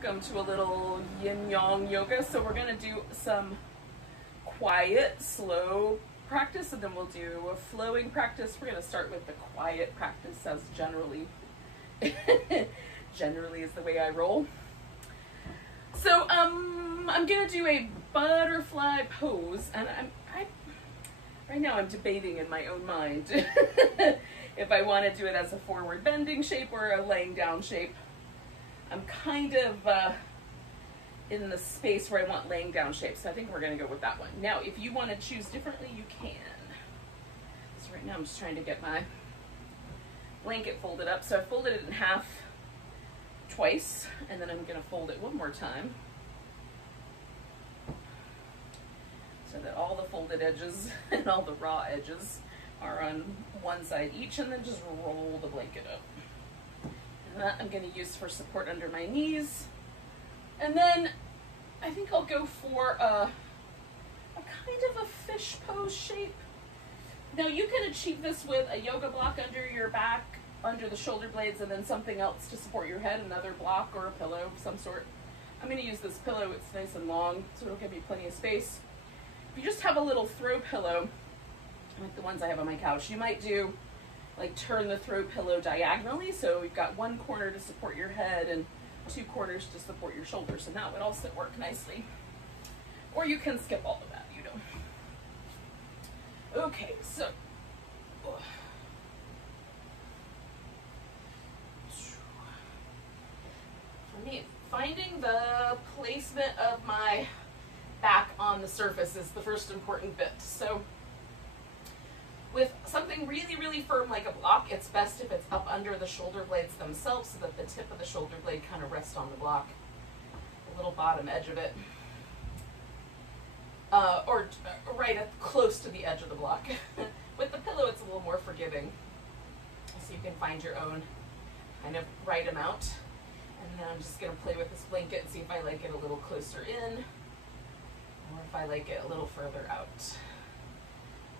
Welcome to a little yin-yang yoga. So we're going to do some quiet, slow practice, and then we'll do a flowing practice. We're going to start with the quiet practice, as generally is the way I roll. So I'm going to do a butterfly pose, and right now I'm debating in my own mind if I want to do it as a forward bending shape or a laying down shape. I'm kind of in the space where I want laying down shape, so I think we're going to go with that one. Now, if you want to choose differently, you can. So right now I'm just trying to get my blanket folded up. So I folded it in half twice, and then I'm going to fold it one more time so that all the folded edges and all the raw edges are on one side each, and then just roll the blanket up. And that I'm going to use for support under my knees. And then I think I'll go for a kind of a fish pose shape. Now you can achieve this with a yoga block under your back, under the shoulder blades, and then something else to support your head, another block or a pillow of some sort. I'm going to use this pillow. It's nice and long, so it'll give me plenty of space. If you just have a little throw pillow, like the ones I have on my couch, you might do like turn the throw pillow diagonally, so you've got one corner to support your head and two corners to support your shoulders, and that would also work nicely. Or you can skip all of that, you know. Okay, so for me, finding the placement of my back on the surface is the first important bit. So with something really, really firm like a block, it's best if it's up under the shoulder blades themselves so that the tip of the shoulder blade kind of rests on the block, the little bottom edge of it, or right close to the edge of the block. With the pillow, it's a little more forgiving, so you can find your own kind of right amount. And then I'm just going to play with this blanket and see if I like it a little closer in, or if I like it a little further out.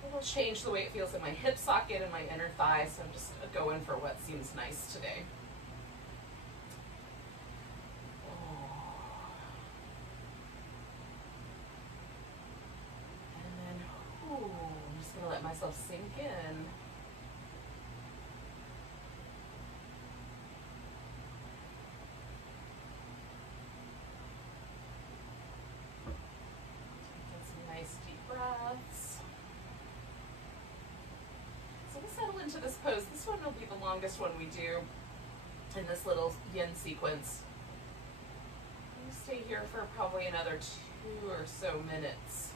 It'll change the way it feels in my hip socket and my inner thigh, so I'm just going for what seems nice today. And then, I'm just going to let myself sink in. Get some nice deep breaths. Settle into this pose. This one will be the longest one we do in this little yin sequence. We'll stay here for probably another 2 or so minutes.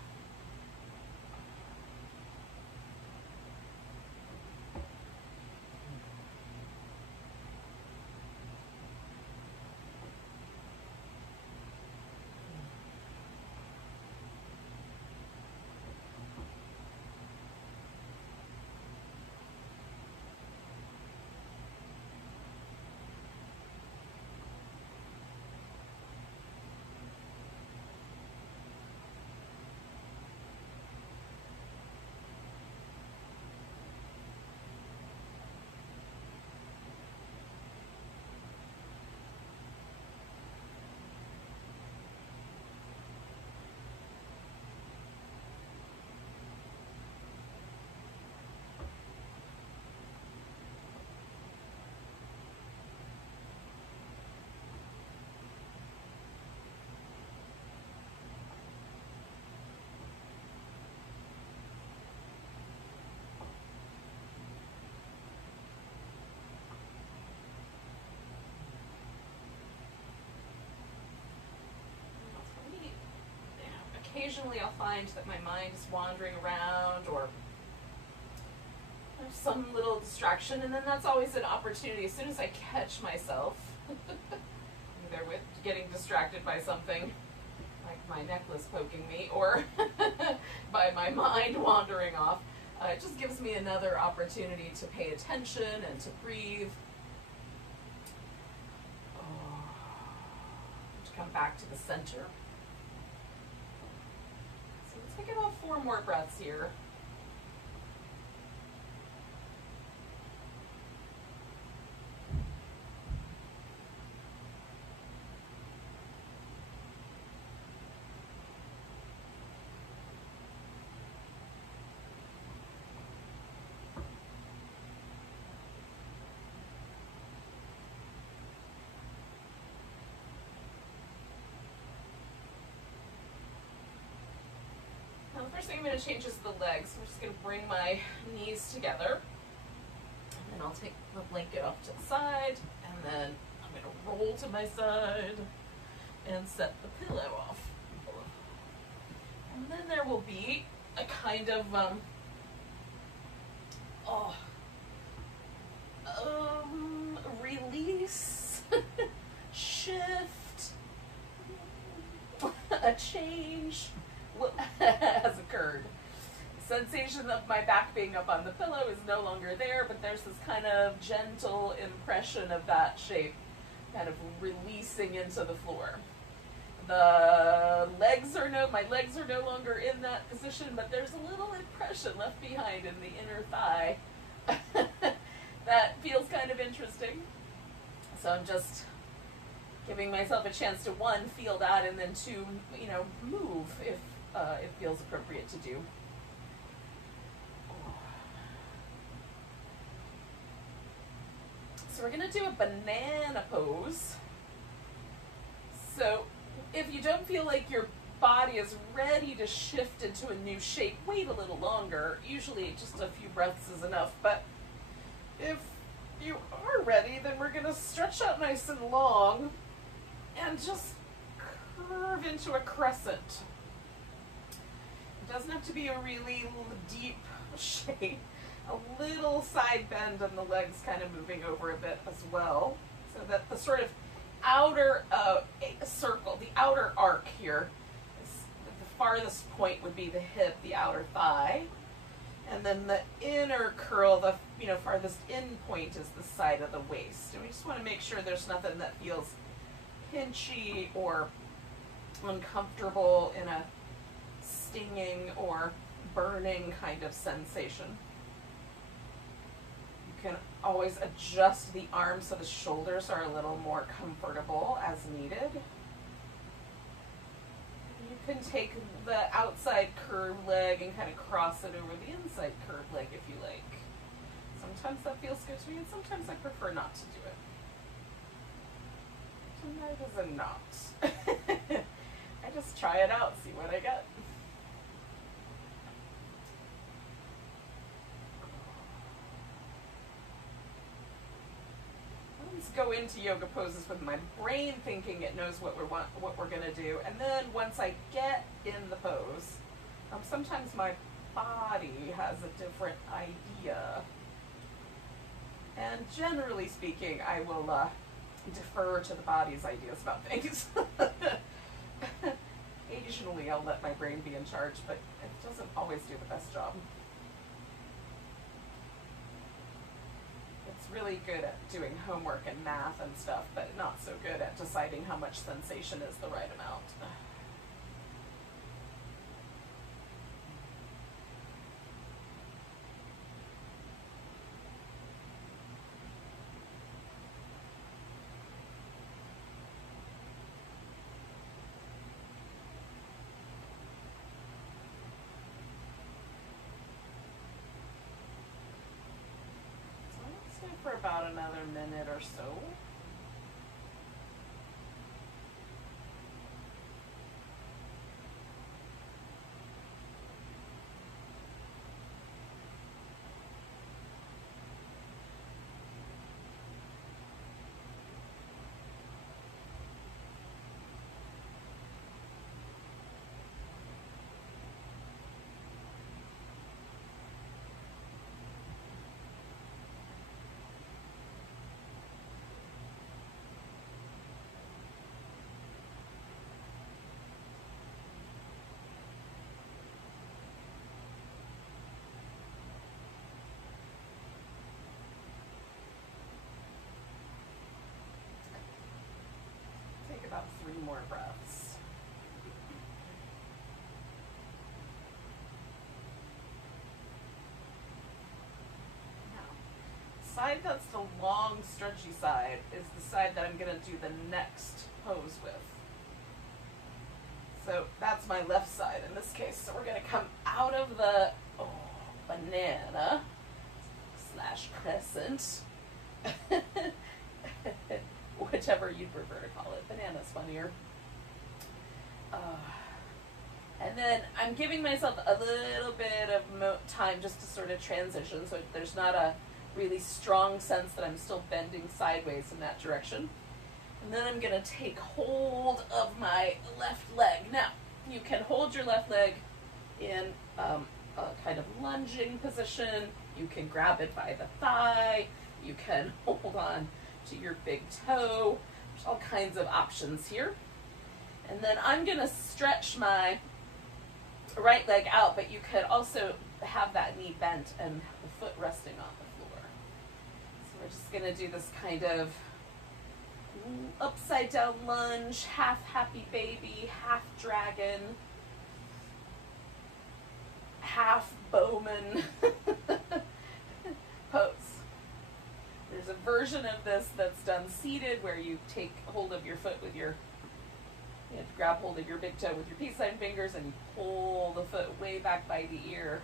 Occasionally I'll find that my mind is wandering around or there's some little distraction, and then that's always an opportunity. As soon as I catch myself, either with getting distracted by something like my necklace poking me or by my mind wandering off, it just gives me another opportunity to pay attention and to breathe. To come back to the center. Take about 4 more breaths here. first thing I'm going to change is the legs. I'm just going to bring my knees together. And then I'll take the blanket off to the side. And then I'm going to roll to my side and set the pillow off. And then there will be a kind of, release, shift, a change has occurred. The sensation of my back being up on the pillow is no longer there, but there's this kind of gentle impression of that shape kind of releasing into the floor. The legs are my legs are no longer in that position, but there's a little impression left behind in the inner thigh that feels kind of interesting. So I'm just giving myself a chance to, one, feel that, and then two, move if it feels appropriate to do. So we're going to do a banana pose. So if you don't feel like your body is ready to shift into a new shape, wait a little longer. Usually just a few breaths is enough, but if you are ready, then we're going to stretch out nice and long and just curve into a crescent. It doesn't have to be a really deep shape. A little side bend and the legs kind of moving over a bit as well, so that the sort of outer circle, the outer arc here, is the farthest point would be the hip, the outer thigh, and then the inner curl, the farthest in point is the side of the waist. And we just want to make sure there's nothing that feels pinchy or uncomfortable in a stinging or burning kind of sensation. You can always adjust the arms so the shoulders are a little more comfortable as needed. You can take the outside curved leg and kind of cross it over the inside curved leg if you like. Sometimes that feels good to me, and sometimes I prefer not to do it. Sometimes a not. I just try it out, see what I get. Let's go into yoga poses with my brain thinking it knows what we're going to do, and then once I get in the pose, sometimes my body has a different idea. And generally speaking, I will defer to the body's ideas about things. Occasionally I'll let my brain be in charge, but it doesn't always do the best job. It's really good at doing homework and math and stuff, but not so good at deciding how much sensation is the right amount. For about another minute or so. About 3 more breaths. Now, side that's the long, stretchy side is the side that I'm going to do the next pose with. So that's my left side in this case. So we're going to come out of the banana / crescent. Whichever you'd prefer to call it. Banana's funnier. And then I'm giving myself a little bit of time just to sort of transition, so there's not a really strong sense that I'm still bending sideways in that direction. And then I'm going to take hold of my left leg. Now, you can hold your left leg in a kind of lunging position. You can grab it by the thigh. You can hold on to your big toe. There's all kinds of options here. And then I'm going to stretch my right leg out, but you could also have that knee bent and the foot resting on the floor. So we're just going to do this kind of upside down lunge, half happy baby, half dragon, half bowman pose. There's a version of this that's done seated where you take hold of your foot with your, you have to grab hold of your big toe with your peace sign fingers and you pull the foot way back by the ear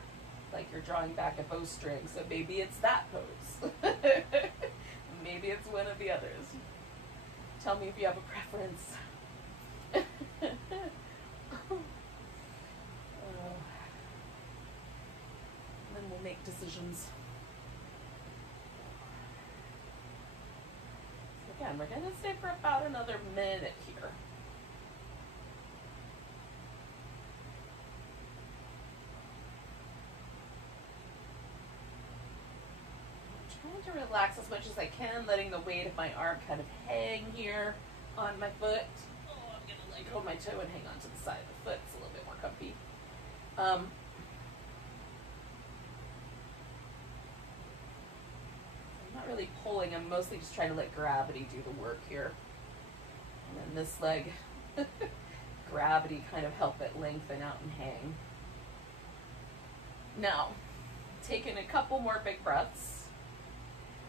like you're drawing back a bowstring. So maybe it's that pose. Maybe it's one of the others. Tell me if you have a preference. And then we'll make decisions. So again, we're going to stay for about another minute here. To relax as much as I can, letting the weight of my arm kind of hang here on my foot. Oh, I'm going to like hold my toe and hang on to the side of the foot. It's a little bit more comfy. I'm not really pulling. I'm mostly just trying to let gravity do the work here. And then this leg, gravity kind of help it lengthen out and hang. Now, taking a couple more big breaths.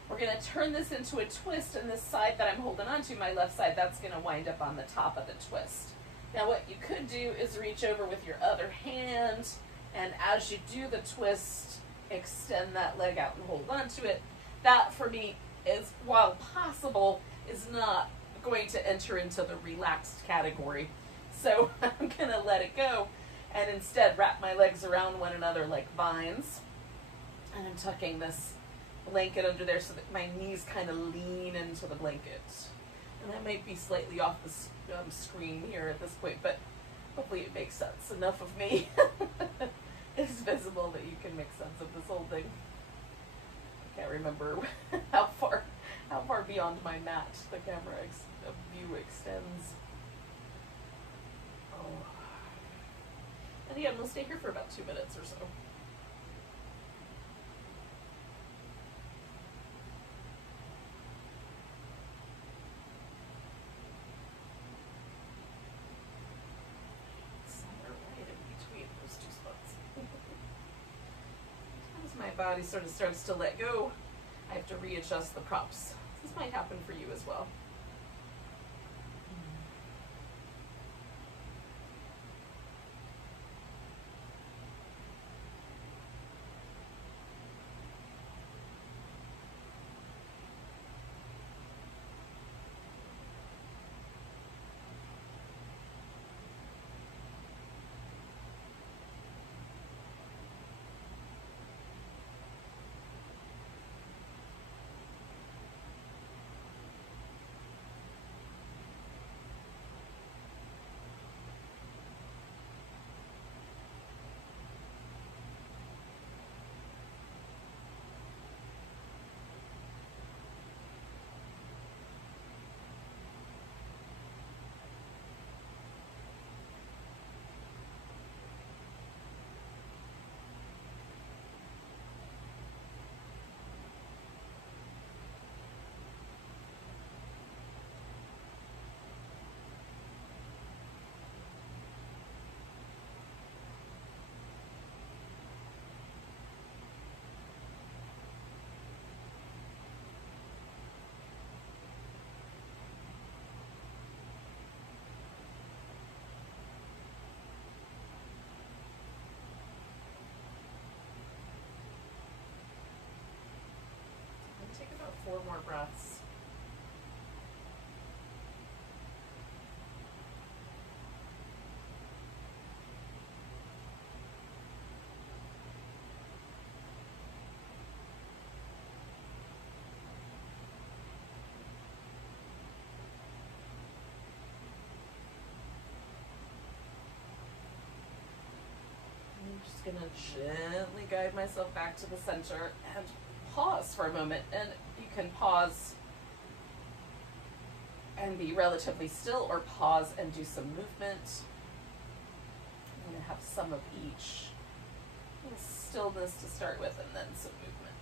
We're going to turn this into a twist, and this side that I'm holding on to, my left side, that's going to wind up on the top of the twist. Now what you could do is reach over with your other hand, and as you do the twist, extend that leg out and hold on to it. That, for me, is, while possible, is not going to enter into the relaxed category. So I'm going to let it go, and instead wrap my legs around one another like vines, and I'm tucking this blanket under there so that my knees kind of lean into the blanket. And I might be slightly off the screen here at this point, but hopefully it makes sense. Enough of me is visible that you can make sense of this whole thing. I can't remember how far beyond my mat the camera view extends. Oh. And again, we'll stay here for about 2 minutes or so. My body sort of starts to let go, I have to readjust the props. This might happen for you as well. Take about 4 more breaths. gonna gently guide myself back to the center and pause for a moment. And you can pause and be relatively still, or pause and do some movement. I'm gonna have some of each. Stillness to start with, and then some movement.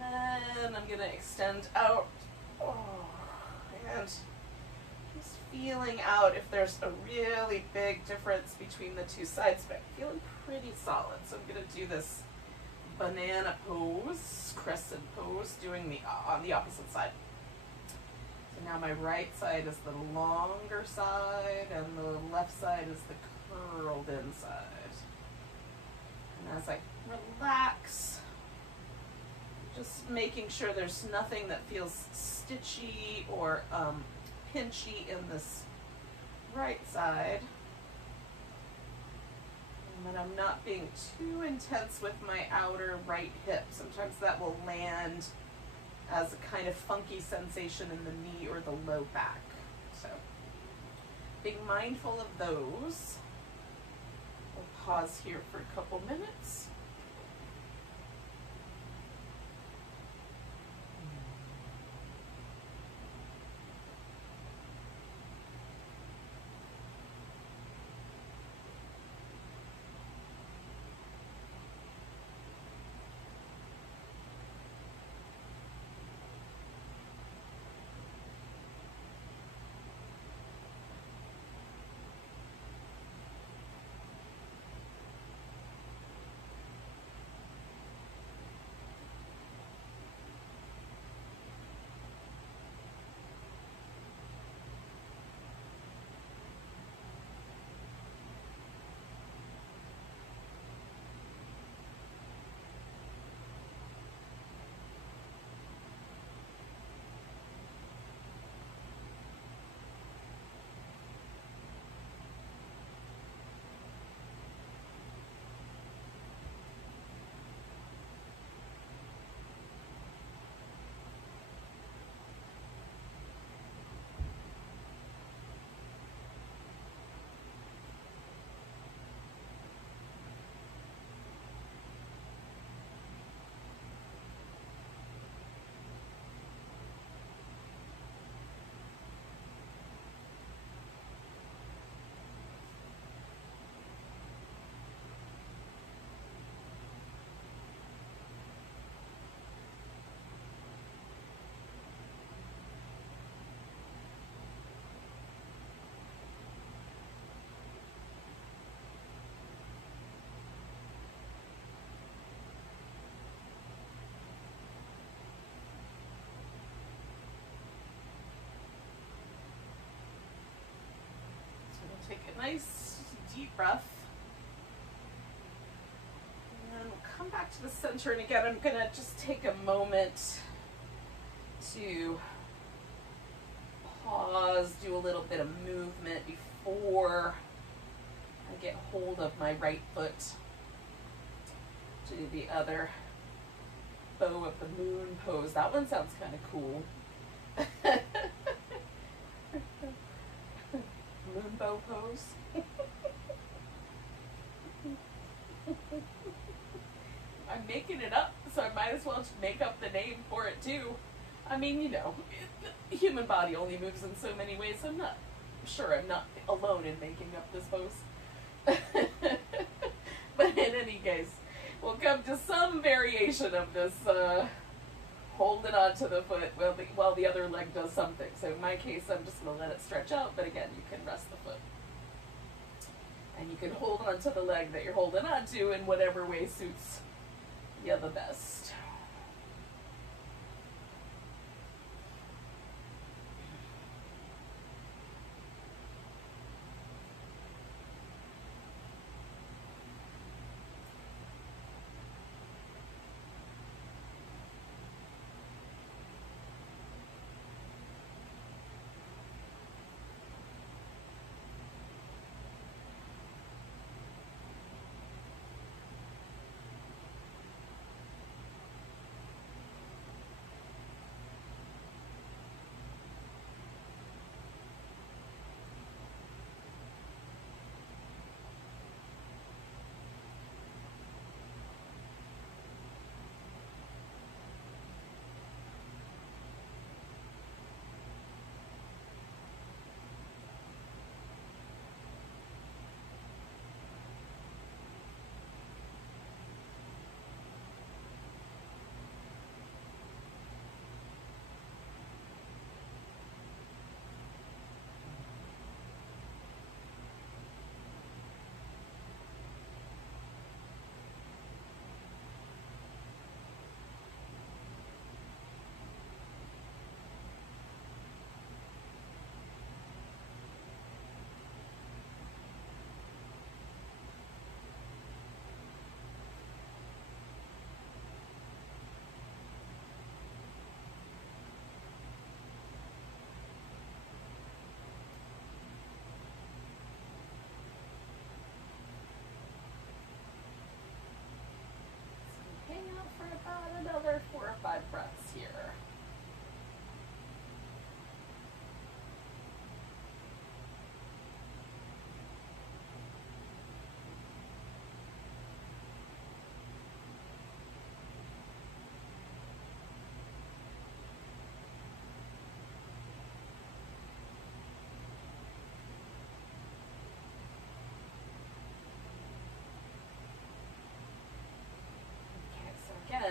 And then I'm gonna extend out, and just feeling out if there's a really big difference between the two sides, but I'm feeling pretty solid. So I'm gonna do this banana pose, crescent pose, doing the on the opposite side. So now my right side is the longer side, and the left side is the curled in side. And as I relax, just making sure there's nothing that feels stitchy or pinchy in this right side. And that I'm not being too intense with my outer right hip. Sometimes that will land as a kind of funky sensation in the knee or the low back. So being mindful of those. We'll pause here for a couple minutes. Take a nice deep breath. And then we'll come back to the center. And again, I'm gonna just take a moment to pause, do a little bit of movement before I get hold of my right foot. Do the other bow of the moon pose. That one sounds kind of cool. Moonbow pose. I'm making it up, so I might as well just make up the name for it too. I mean, you know, the human body only moves in so many ways. I'm not alone in making up this pose. But in any case, we'll come to some variation of this holding on to the foot while the other leg does something. So in my case, I'm just going to let it stretch out, but again, you can rest the foot. And you can hold on to the leg that you're holding on to in whatever way suits you the best.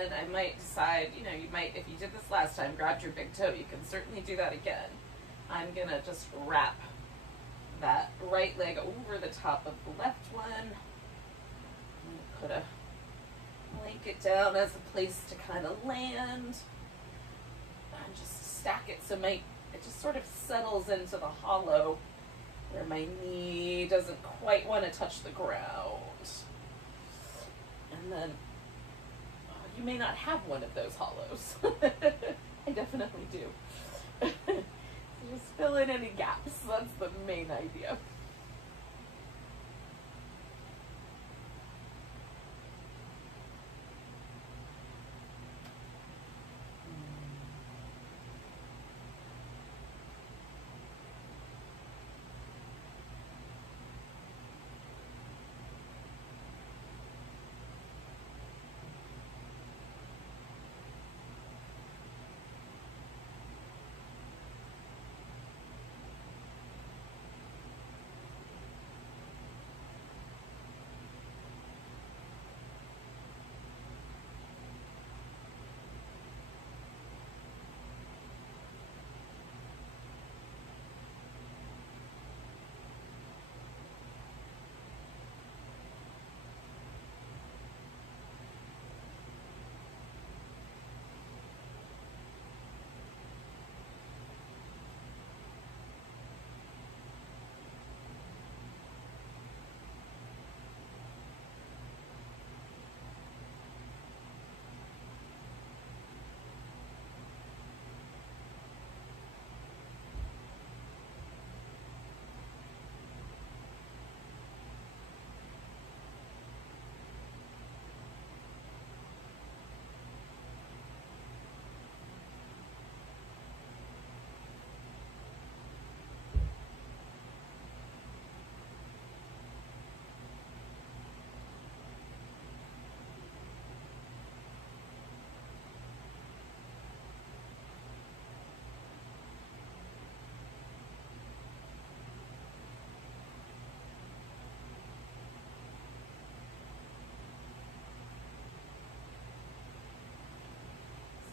then I might decide, you know, you might, if you did this last time, grabbed your big toe, you can certainly do that again. I'm going to just wrap that right leg over the top of the left one. Put a blanket down as a place to kind of land. And just stack it so it just sort of settles into the hollow where my knee doesn't quite want to touch the ground. And then, you may not have one of those hollows. I definitely do. So just fill in any gaps. That's the main idea.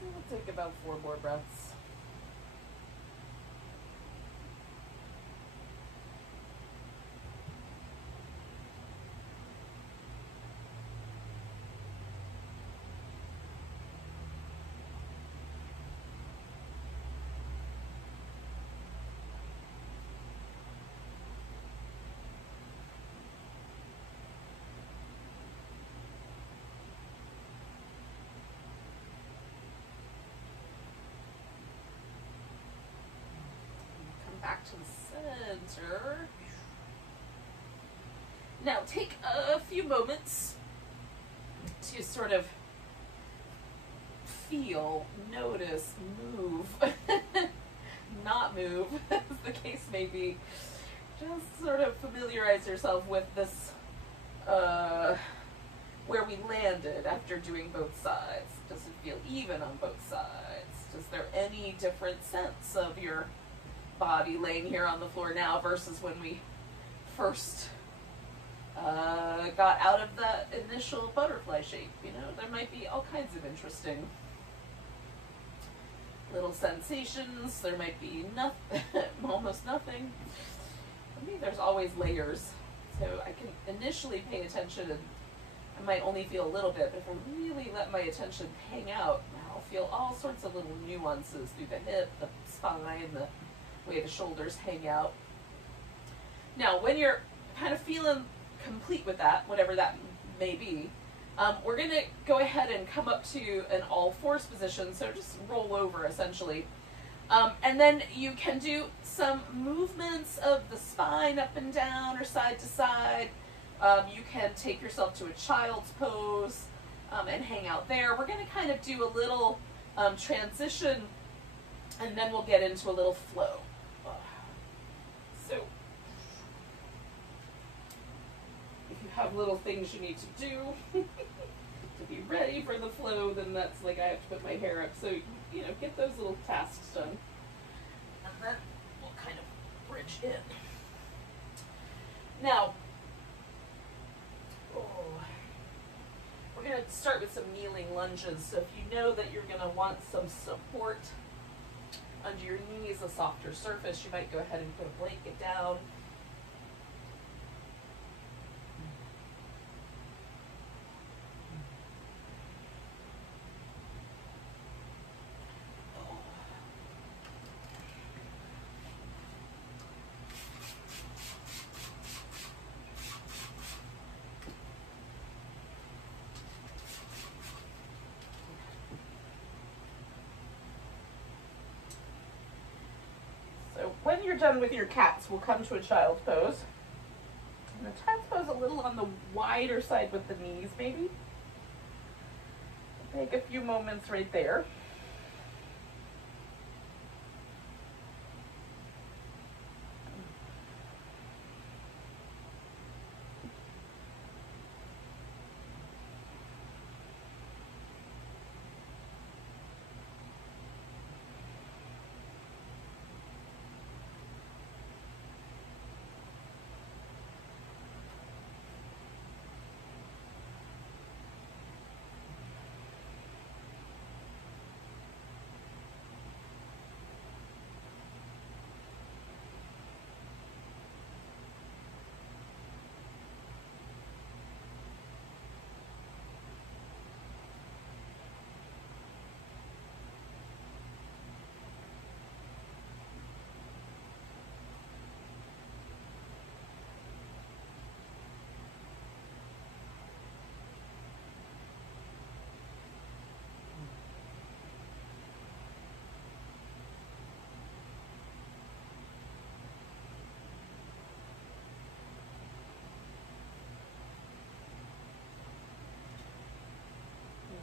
We'll take about 4 more breaths. Back to the center. Now take a few moments to sort of feel, notice, move, not move, as the case may be. Just sort of familiarize yourself with this, where we landed after doing both sides. Does it feel even on both sides? Is there any different sense of your body laying here on the floor now versus when we first got out of that initial butterfly shape? You know, there might be all kinds of interesting little sensations. There might be nothing, almost nothing. For me, there's always layers. So I can initially pay attention, and I might only feel a little bit, but if I really let my attention hang out, I'll feel all sorts of little nuances through the hip, the spine, the way the shoulders hang out. Now, when you're kind of feeling complete with that, whatever that may be, we're going to go ahead and come up to an all-fours position, so just roll over essentially. And then you can do some movements of the spine up and down or side to side. You can take yourself to a child's pose and hang out there. We're going to kind of do a little transition, and then we'll get into a little flow. So, if you have little things you need to do to be ready for the flow, then that's like I have to put my hair up. So, you know, get those little tasks done. And then we'll kind of bridge in. Now, we're going to to start with some kneeling lunges. So if you know that you're going to want some support under your knees, a softer surface, you might go ahead and put a blanket down. When you're done with your cats, we'll come to a child's pose. And the child's pose a little on the wider side with the knees, maybe. Take a few moments right there.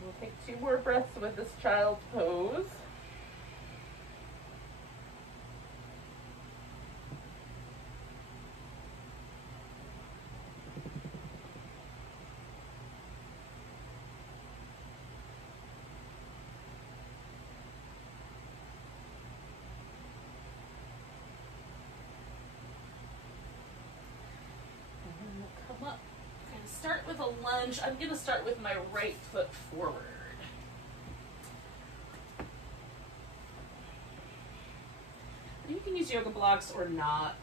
We'll take 2 more breaths with this child's pose. And then we'll come up. Start with a lunge. I'm going to start with my right foot forward. You can use yoga blocks or not.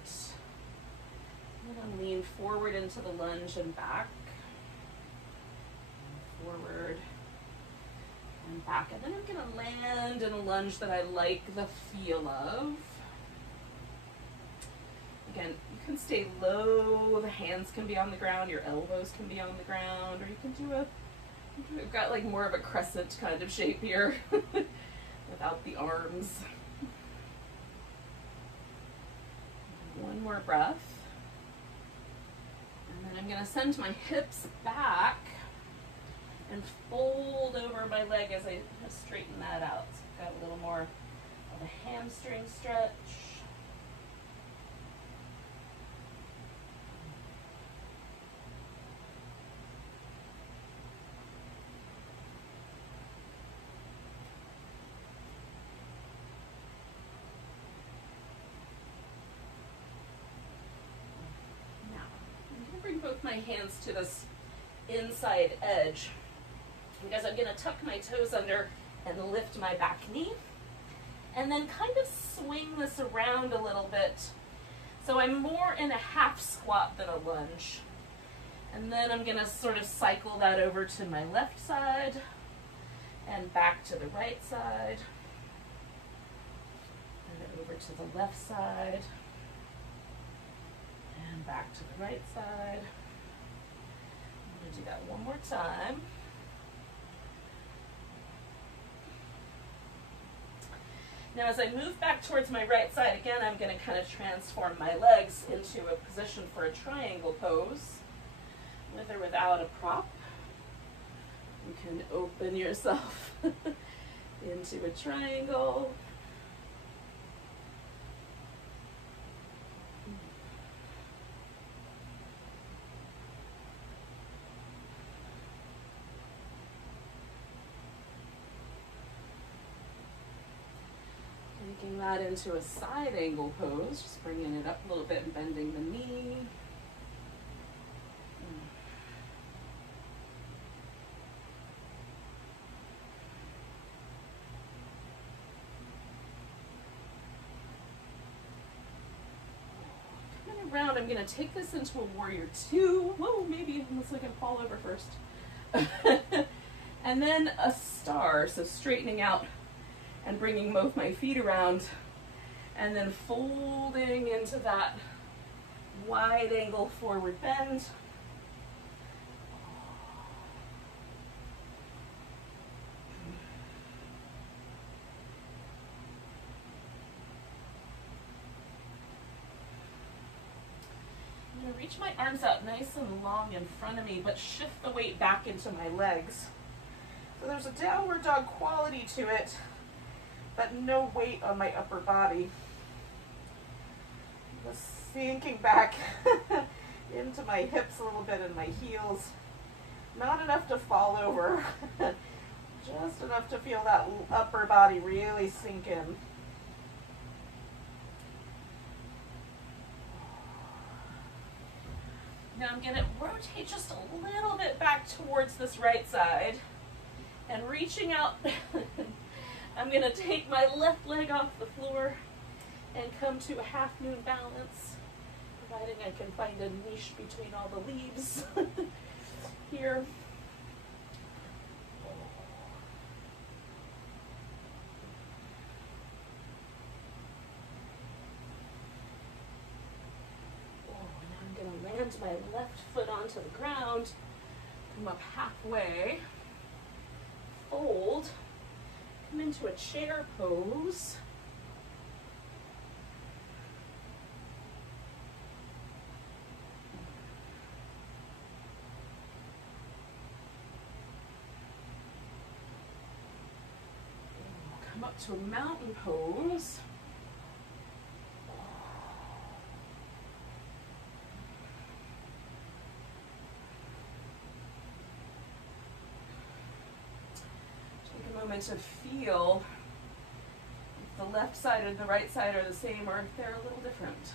I'm going to lean forward into the lunge and back. Forward and back. And then I'm going to land in a lunge that I like the feel of. Again, you can stay low, the hands can be on the ground, your elbows can be on the ground, or you can do we've got like more of a crescent kind of shape here without the arms. One more breath. And then I'm going to send my hips back and fold over my leg as I straighten that out. So I've got a little more of a hamstring stretch. Both my hands to this inside edge because I'm going to tuck my toes under and lift my back knee and then kind of swing this around a little bit. So I'm more in a half squat than a lunge. And then I'm going to sort of cycle that over to my left side and back to the right side and then over to the left side. And back to the right side. I'm going to do that one more time. Now as I move back towards my right side, again, I'm going to kind of transform my legs into a position for a triangle pose, with or without a prop. You can open yourself into a triangle. Making that into a side angle pose, just bringing it up a little bit and bending the knee. around, I'm going to take this into a warrior two. Whoa, maybe unless I can fall over first. And then a star, so straightening out and bringing both my feet around, and then folding into that wide angle forward bend. I'm going to reach my arms out nice and long in front of me, but shift the weight back into my legs. So there's a downward dog quality to it, but no weight on my upper body. Just sinking back into my hips a little bit and my heels. Not enough to fall over, just enough to feel that upper body really sink in. Now I'm going to rotate just a little bit back towards this right side. And reaching out, I'm going to take my left leg off the floor and come to a half moon balance, providing I can find a niche between all the leaves here. Now I'm going to land my left foot onto the ground, come up halfway. Fold, come into a chair pose. Come up to a mountain pose. Moment to feel if the left side and the right side are the same or if they're a little different.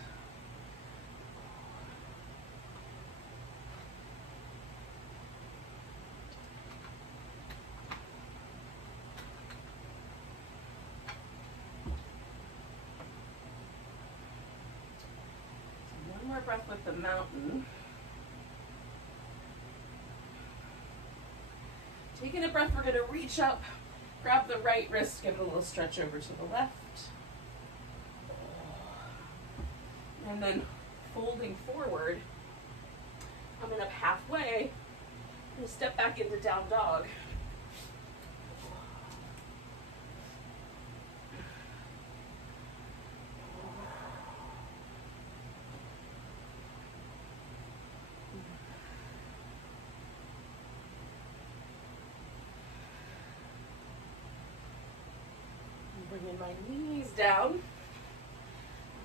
So one more breath with the mountain. Taking a breath, we're going to reach up. Grab the right wrist, give it a little stretch over to the left. And then folding forward, coming up halfway, and step back into down dog. Bringing my knees down.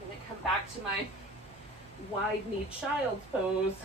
I'm going to come back to my wide-kneed child's pose.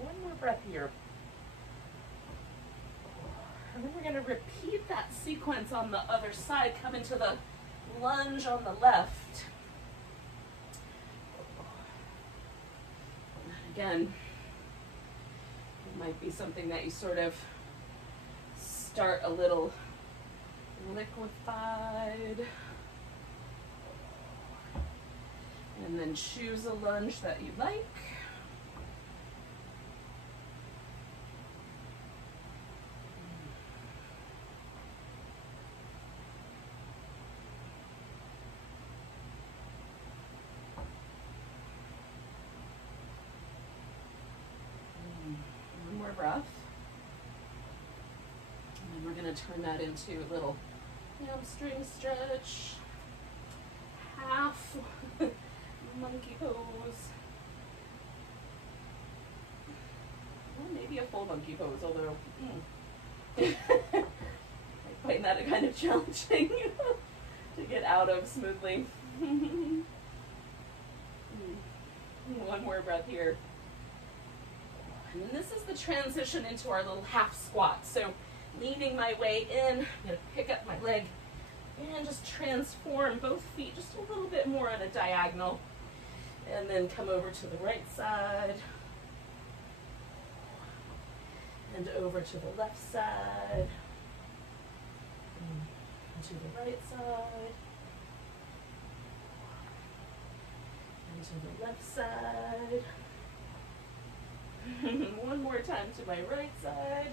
One more breath here. And then we're going to repeat that sequence on the other side. Come into the lunge on the left. Again, it might be something that you sort of start a little liquefied. And then choose a lunge that you like. Breath. And then we're going to turn that into a little Hamstring stretch. Half monkey pose. Or maybe a full monkey pose, although I find that kind of challenging to get out of smoothly. One more breath here. And then this is the transition into our little half squat. So leaning my way in, I'm going to pick up my leg and just transform both feet just a little bit more on a diagonal. And then come over to the right side. And over to the left side. And to the right side. And to the left side. One more time to my right side.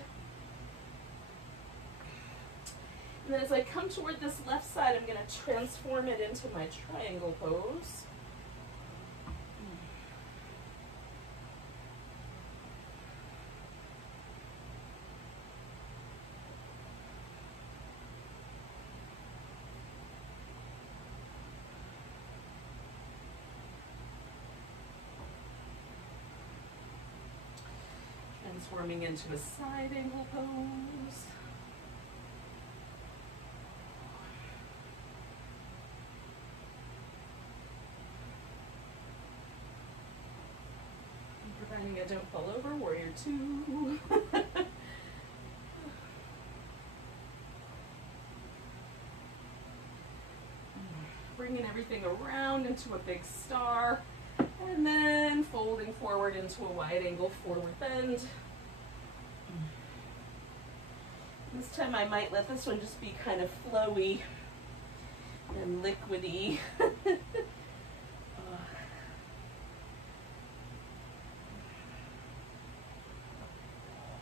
And then as I come toward this left side, I'm going to transform it into my triangle pose. Transforming into a side angle pose. Providing I don't fall over, warrior two. Bringing everything around into a big star, and then folding forward into a wide angle forward bend. This time I might let this one just be kind of flowy and liquidy.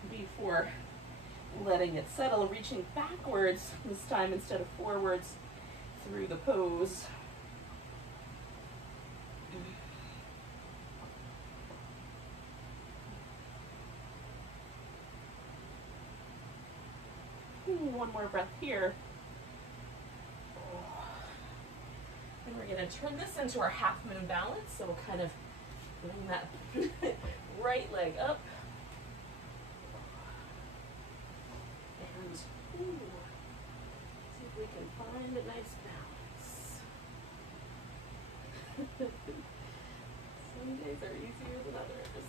Before letting it settle, reaching backwards this time instead of forwards through the pose. One more breath here. And we're going to turn this into our half moon balance. So we'll kind of bring that right leg up. And see if we can find a nice balance. Some days are easier than others.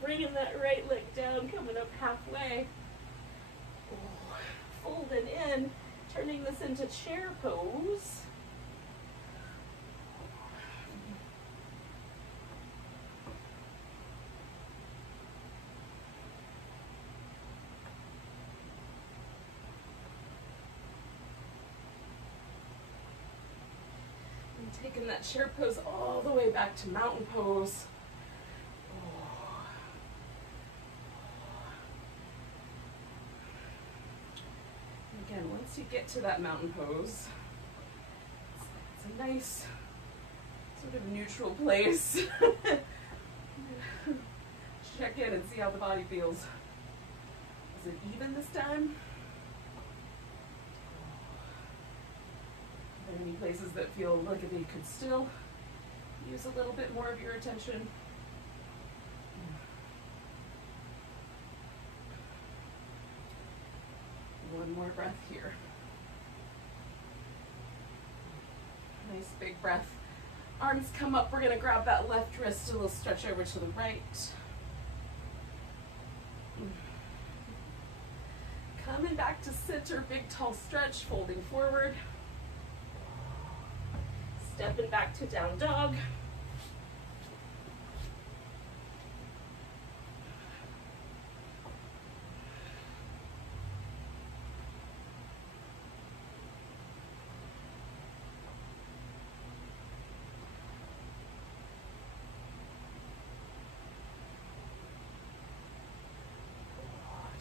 Bringing that right leg down, coming up halfway. Folding in, turning this into chair pose. And taking that chair pose all the way back to mountain pose. Again, once you get to that mountain pose, it's a nice sort of neutral place. Check in and see how the body feels. Is it even this time? Are there any places that feel like they could still use a little bit more of your attention? One more breath here. Nice big breath. Arms come up. We're going to grab that left wrist and we'll stretch over to the right. Coming back to center, big tall stretch, folding forward. Stepping back to down dog.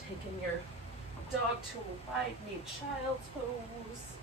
Taking your dog to a wide knee child's pose.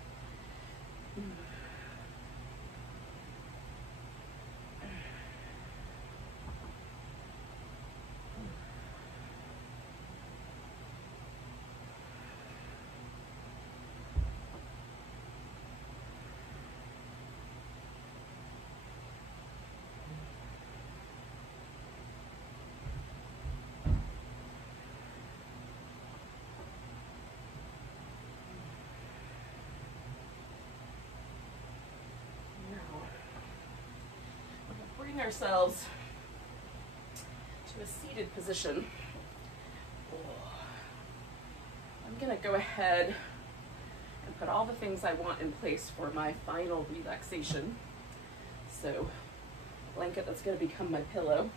bring ourselves to a seated position. I'm going to go ahead and put all the things I want in place for my final relaxation. So, a blanket that's going to become my pillow,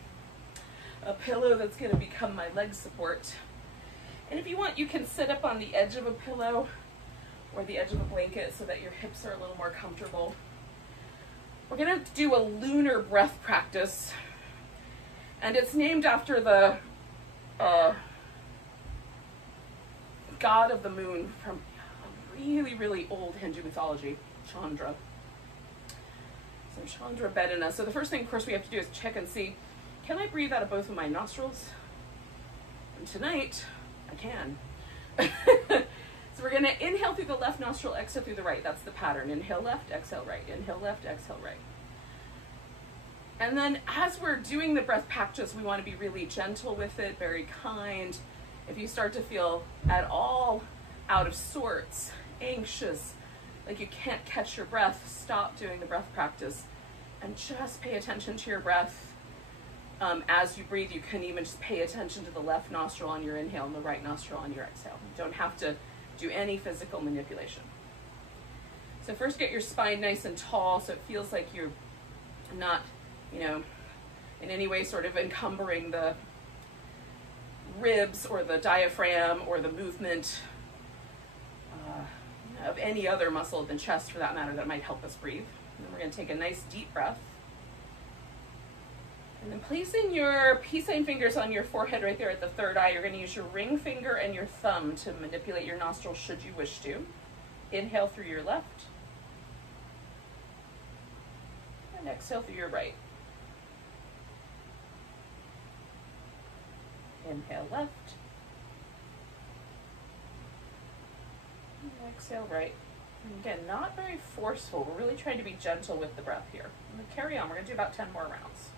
a pillow that's going to become my leg support. And if you want, you can sit up on the edge of a pillow or the edge of a blanket so that your hips are a little more comfortable. We're going to do a lunar breath practice, and it's named after the god of the moon from a really, really old Hindu mythology, Chandra. So Chandra Bedana. So the first thing, of course, we have to do is check and see, can I breathe out of both of my nostrils? And tonight, I can. So we're going to inhale through the left nostril, exhale through the right. That's the pattern. Inhale left, exhale right. Inhale left, exhale right. And then as we're doing the breath practice, we want to be really gentle with it, very kind. If you start to feel at all out of sorts, anxious, like you can't catch your breath, stop doing the breath practice and just pay attention to your breath. As you breathe, you can even just pay attention to the left nostril on your inhale and the right nostril on your exhale. You don't have to do any physical manipulation. So first get your spine nice and tall so it feels like you're not, in any way sort of encumbering the ribs or the diaphragm or the movement of any other muscle than chest, for that matter, that might help us breathe. And then we're going to take a nice deep breath. And then placing your peace sign fingers on your forehead right there at the third eye, you're going to use your ring finger and your thumb to manipulate your nostrils should you wish to. Inhale through your left. And exhale through your right. Inhale left. And exhale right. And again, not very forceful. We're really trying to be gentle with the breath here. I'm going to carry on. We're going to do about 10 more rounds.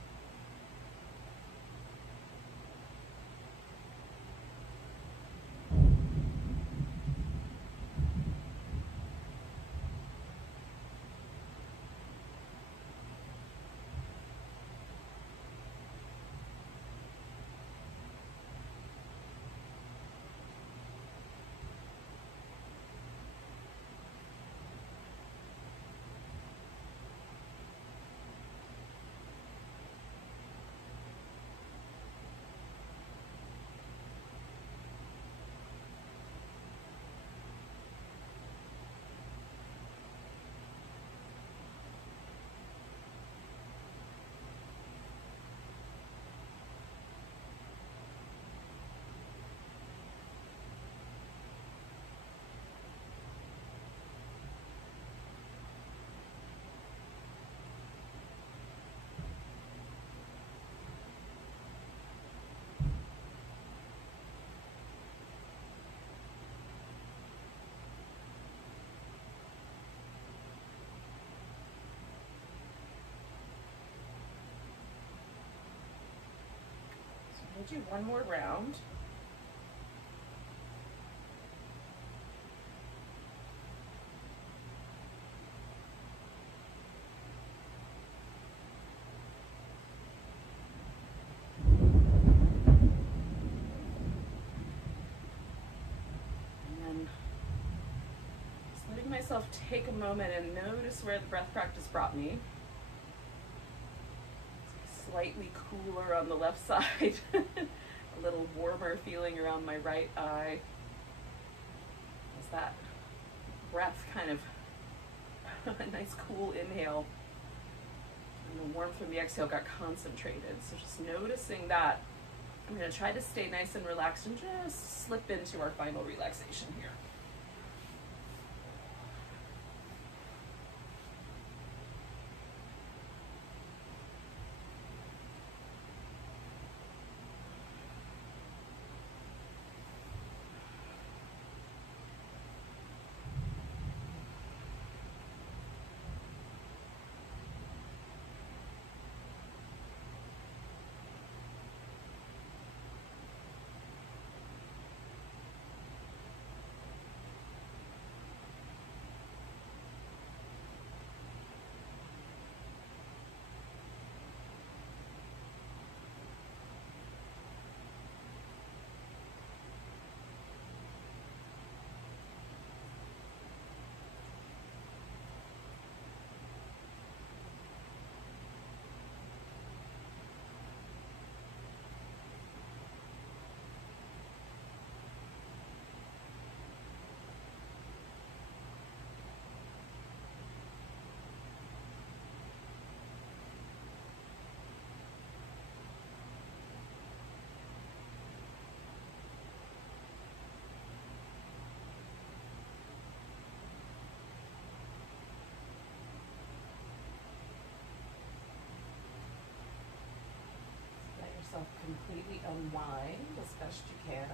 We'll do one more round. And then just letting myself take a moment and notice where the breath practice brought me. Slightly cooler on the left side, a little warmer feeling around my right eye. As that breath kind of a nice cool inhale, and the warmth from the exhale got concentrated. So just noticing that. I'm going to try to stay nice and relaxed and just slip into our final relaxation here. completely unwind as best you can.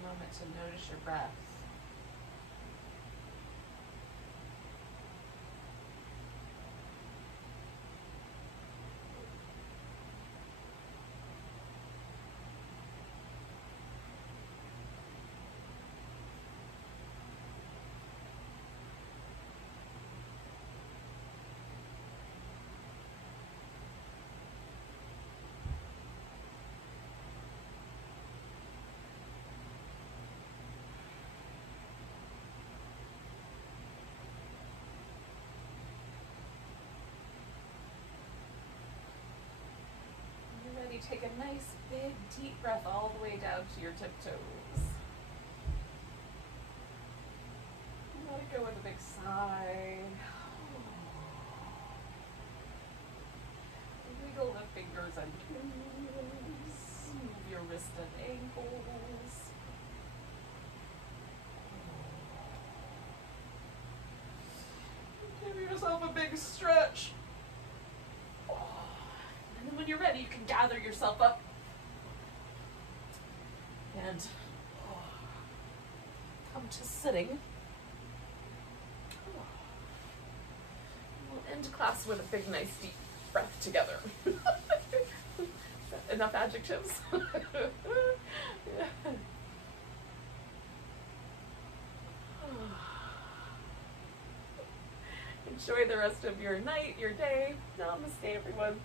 Moment to notice your breath. You take a nice big deep breath all the way down to your tiptoes. Let it go with a big sigh. Wiggle the fingers and toes. Move your wrists and ankles. Give yourself a big stretch. And then when you're ready, you can gather yourself up and come to sitting. We'll end class with a big, nice, deep breath together. Enough adjectives? Yeah. Enjoy the rest of your night, your day. Namaste, everyone.